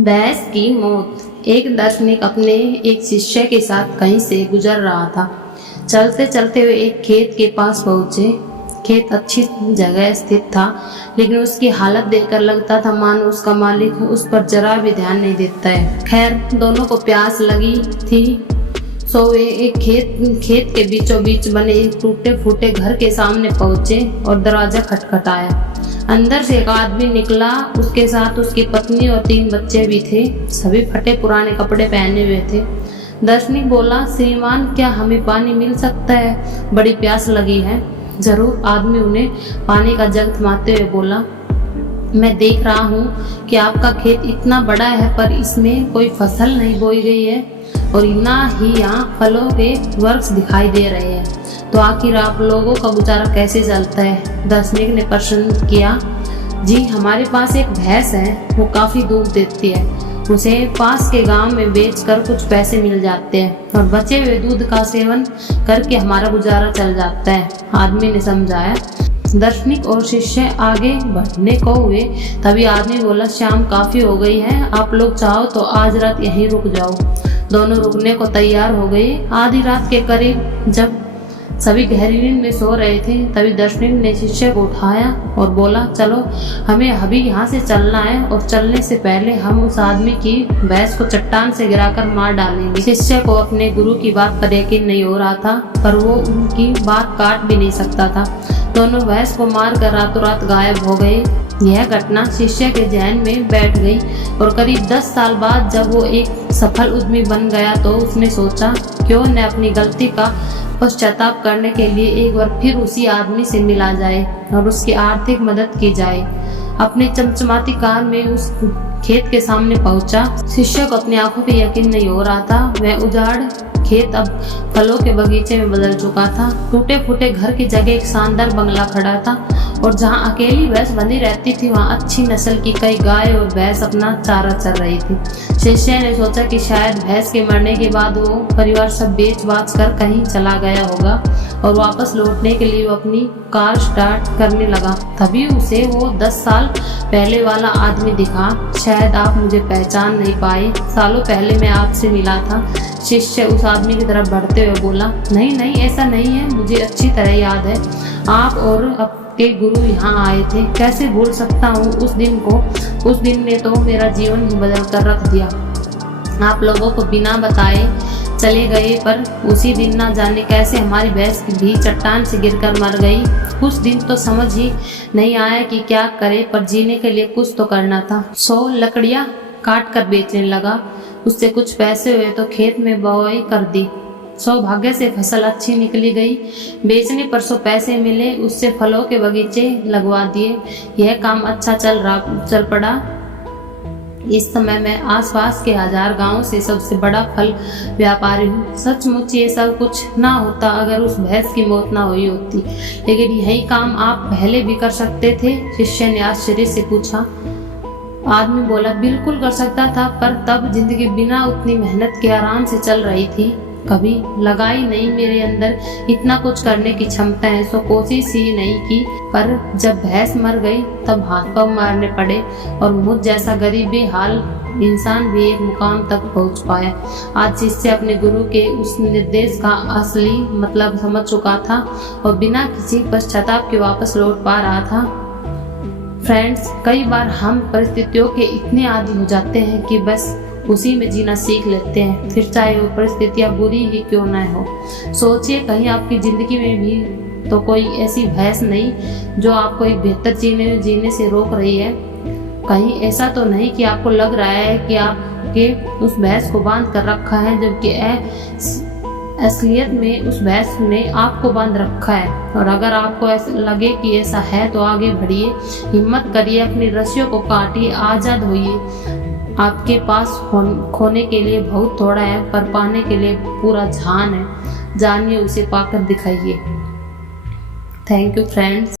भैंस की मौत। एक दार्शनिक अपने एक शिष्य के साथ कहीं से गुजर रहा था। चलते चलते हुए एक खेत के पास पहुंचे। खेत अच्छी जगह स्थित था, लेकिन उसकी हालत देखकर लगता था मानो उसका मालिक उस पर जरा भी ध्यान नहीं देता है। खैर, दोनों को प्यास लगी थी, सो वे एक खेत के बीचों बीच बने एक टूटे फूटे घर के सामने पहुंचे और दरवाजा खटखटाया। अंदर से एक आदमी निकला, उसके साथ उसकी पत्नी और 3 बच्चे भी थे। सभी फटे पुराने कपड़े पहने हुए थे। दार्शनिक बोला, श्रीमान, क्या हमें पानी मिल सकता है? बड़ी प्यास लगी है। जरूर। आदमी उन्हें पानी का जग थमाते हुए बोला, मैं देख रहा हूँ कि आपका खेत इतना बड़ा है, पर इसमें कोई फसल नहीं बोई गई है और ना ही यहाँ फलों के वृक्ष दिखाई दे रहे हैं, तो आखिर आप लोगों का गुजारा कैसे चलता है? दार्शनिक ने प्रश्न किया। जी, हमारे पास एक भैंस है, वो काफ़ी दूध देती है। उसे पास के गांव में बेचकर कुछ पैसे मिल जाते हैं और बचे हुए दूध का सेवन करके हमारा गुजारा चल जाता है, आदमी ने समझाया। दार्शनिक और शिष्य आगे बढ़ने को हुए, तभी आदमी बोला, शाम काफ़ी हो गई है, आप लोग चाहो तो आज रात यहीं रुक जाओ। दोनों रुकने को तैयार हो गए। आधी रात के करीब जब सभी गहरी नींद में सो रहे थे, तभी दार्शनिक ने शिष्य को उठाया और बोला, चलो, हमें अभी यहाँ से चलना है और चलने से पहले हम उस आदमी की भैंस को चट्टान से गिराकर मार डालेंगे। शिष्य को अपने गुरु की बात पर यकीन नहीं हो रहा था, पर वो उनकी बात काट भी नहीं सकता था। दोनों भैंस को मारकर रातों रात गायब हो गए। यह घटना शिष्य के जहन में बैठ गई और करीब 10 साल बाद जब वो एक सफल उद्यमी बन गया, तो उसने सोचा, क्यों न अपनी गलती का पश्चाताप करने के लिए एक बार फिर उसी आदमी से मिला जाए और उसकी आर्थिक मदद की जाए। अपने चमचमाती कार में उस खेत के सामने पहुंचा। शिष्य को अपनी आंखों पे यकीन नहीं हो रहा था। वह उजाड़ खेत अब फलों के बगीचे में बदल चुका था। टूटे फूटे घर की जगह एक शानदार बंगला खड़ा था और जहां अकेली भैंस बंधी रहती थी, वहां अच्छी नस्ल की कई गाय और भैंस अपना चारा चर रही थी। शिष्य ने सोचा कि शायद भैंस के मरने के बाद वो परिवार सब बेच बाच कर कहीं चला गया होगा और वापस लौटने के लिए वो अपनी कार स्टार्ट करने लगा। तभी उसे वो 10 साल पहले वाला आदमी दिखा। शायद आप मुझे पहचान नहीं पाए, सालों पहले मैं आपसे मिला था। शिष्य उस आदमी की तरफ बढ़ते हुए बोला, नहीं नहीं, ऐसा नहीं है, मुझे अच्छी तरह याद है, आप और आपके गुरु यहाँ आए थे। कैसे भूल सकता हूँ उस दिन को? उस दिन ने तो मेरा जीवन ही बदल कर रख दिया। आप लोगों को बिना बताए चले गए, पर उसी दिन ना जाने कैसे हमारी भैंस भी चट्टान से गिरकर मर गई। उस दिन तो समझ ही नहीं आया कि क्या करे, पर जीने के लिए कुछ तो करना था। 100 लकड़ियाँ काट कर बेचने लगा। उससे कुछ पैसे हुए तो खेत में बुआई कर दी। सौभाग्य से फसल अच्छी निकली गई। बेचने पर 100 पैसे मिले, उससे फलों के बगीचे लगवा दिए। यह काम अच्छा चल पड़ा। इस समय मैं आसपास के 1000 गांवों से सबसे बड़ा फल व्यापारी हूँ। सचमुच ये सब कुछ ना होता अगर उस भैंस की मौत ना हुई होती। लेकिन यही काम आप पहले भी कर सकते थे? शिष्य ने आश्चर्य से पूछा। आदमी बोला, बिल्कुल कर सकता था, पर तब जिंदगी बिना उतनी मेहनत के आराम से चल रही थी। कभी लगाई नहीं मेरे अंदर इतना कुछ करने की क्षमता है, सो कोशिश ही नहीं की। पर जब भैंस मर गई तब हाथ पांव मारने पड़े और मुझ जैसा गरीब बेहाल इंसान भी एक मुकाम तक पहुंच पाया। आज शिष्य अपने गुरु के उस निर्देश का असली मतलब समझ चुका था और बिना किसी पश्चाताप के वापस लौट पा रहा था। फ्रेंड्स, कई बार हम परिस्थितियों के इतने आदी हो जाते हैं कि बस उसी में जीना सीख लेते हैं, फिर चाहे वो परिस्थितियाँ बुरी ही क्यों ना हो। सोचिए, कहीं आपकी ज़िंदगी में भी तो कोई ऐसी भैंस नहीं जो आपको एक बेहतर जीने से रोक रही है। कहीं ऐसा तो नहीं कि आपको लग रहा है कि आपके उस भैंस को बांध कर रखा है, जबकि असलियत में उस भैंस ने आपको बांध रखा है। और अगर आपको ऐसा लगे कि ऐसा है तो आगे बढ़िए, हिम्मत करिए, अपनी रस्सियों को काटिए, आज़ाद होइए। आपके पास खोने के लिए बहुत थोड़ा है, पर पाने के लिए पूरा जहान है। जानिए, उसे पाकर दिखाइए। Thank you friends.